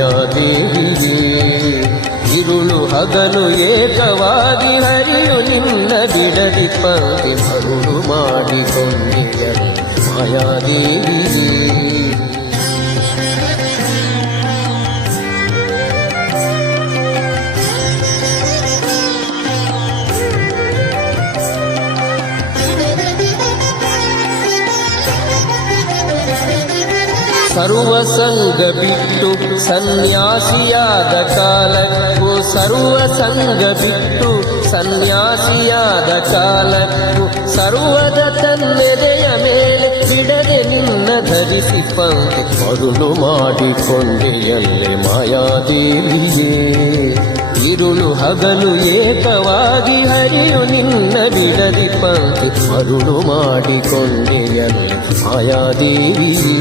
ಮಾಯಾದೇವಿಯೇ ಇರುಳು ಹಗಲು ಏಕವಾಗಿ ಹರಿಯು ನಿನ್ನ ಬಿಡದಿ ಪಂಕ್ತಿ ಮರುಳು ಮಾಡಿಕೊಂಡಿಯಲು ಮಾಯಾದೇವಿಯೇ ಸರ್ವ ಸಂಗ ಬಿಟ್ಟು ಸನ್ಯಾಸಿಯಾದ ಕಾಲಕ್ಕೂ ಸರ್ವ ಸಂಗ ಬಿಟ್ಟು ಸನ್ಯಾಸಿಯಾದ ಕಾಲಕ್ಕೂ ಸರ್ವದ ತನ್ನೆದೆಯ ಮೇಲೆ ಬಿಡದೆ ನಿನ್ನ ಧರಿಸಿ ಪಂಕ್ತಿ ಮರುಳು ಮಾಡಿಕೊಂಡೆಯಲ್ಲೇ ಮಾಯಾದೇವಿಯೇ ಇರುಳು ಹಗಲು ಏಕವಾಗಿ ಹರಿಯು ನಿನ್ನ ಬಿಡದಿ ಪಂಕ್ತಿ ಮರುಳು ಮಾಡಿಕೊಂಡೆಯಲ್ಲೇ ಮಾಯಾದೇವಿಯೇ